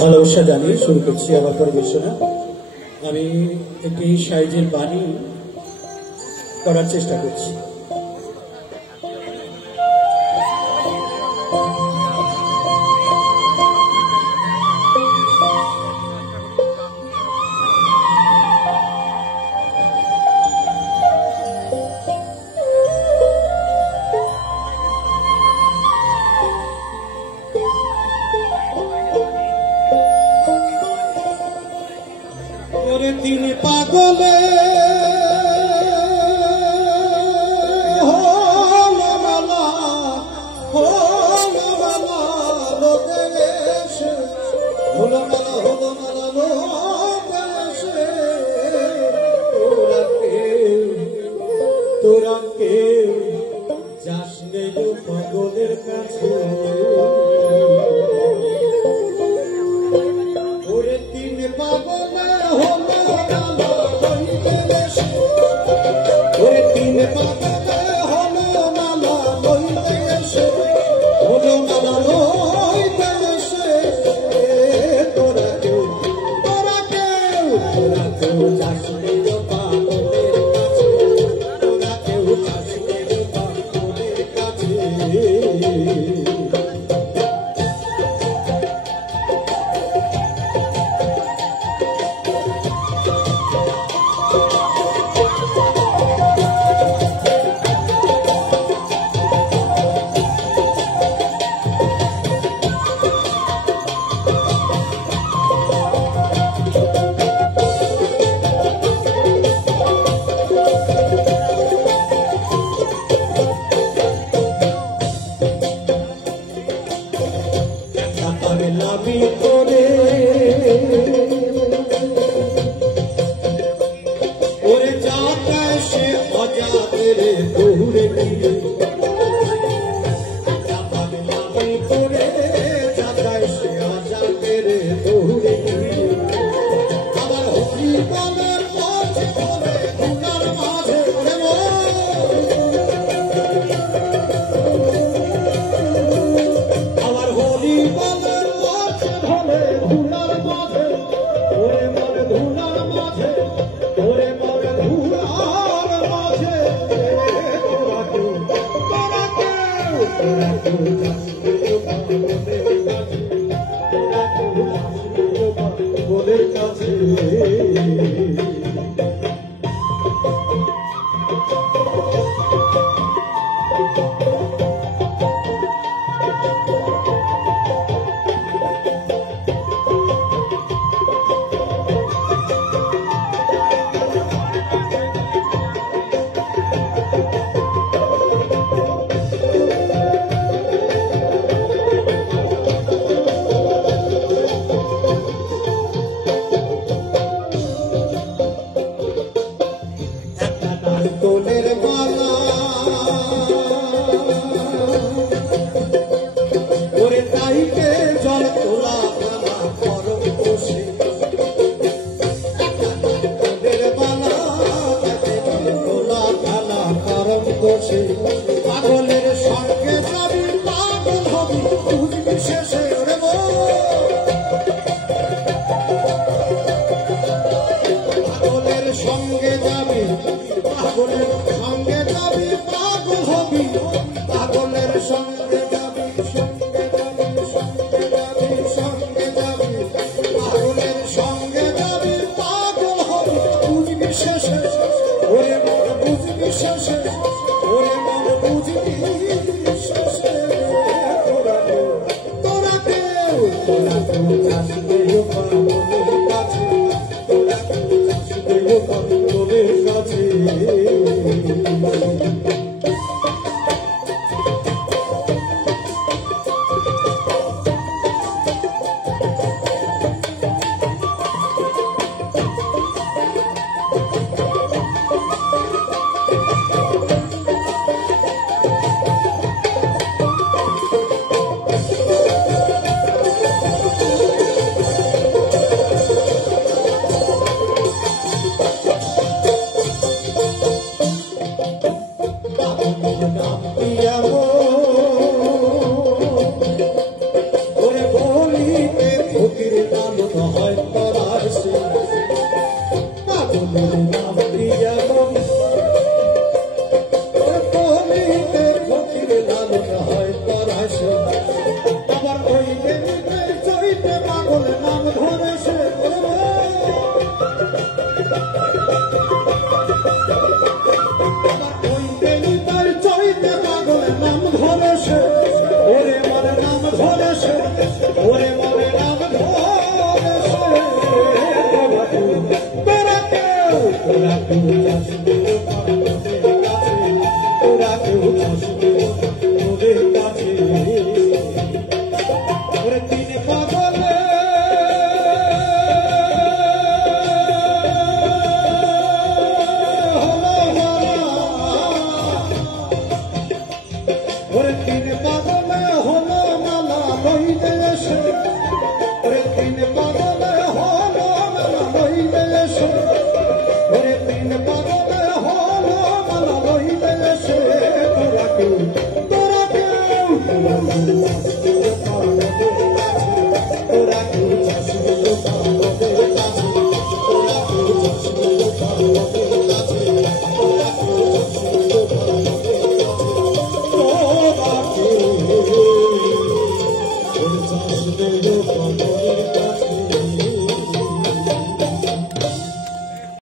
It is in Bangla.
ভালোবাসা জানিয়ে শুরু করছি আমার পরিবেশনা। আমি একটি সাইজের বাণী করার চেষ্টা করছি। দিন পাগলে হলো মালা দেশে হলো মালা দেশে তোরা কেউ যাস নে গো পাগলের কাছে। ওরে দিন পাগলে ওরে যাতা সে অজাতে রে দৌড়ে গিয়ে করে যাতা সে অজাতে রে দৌড়ে গিয়ে আবার হরি বলের মাঝে বলে দুনার মাঝে আবার হরি বলের মাঝে বলে দুনার মাঝে ওরে মনে ধুনার মাঝে ওরে মনে ধুনার মাঝে তোদের কাছে তোদের মালা ওরে তাইকে জল তোলা মালা করম বসে তোদের মালা তোলা মালা করম বসে পাগলের সঙ্গে যাবি পাগল হবি বুঝবি শেষে রে পাগলের সঙ্গে যাবি পাগলের সঙ্গে যাবি পাগল হবি পাগলের সঙ্গে যাবি পাগলের সঙ্গে যাবি পাগল হবি বুঝবি শেষে ওরে মন বুঝবি শেষে ওরে মন বুঝবি শেষে তোরা কেউ আসবে পাগলের কাছে তোরা কেউ আসবে পাগলের কাছে। ডাকে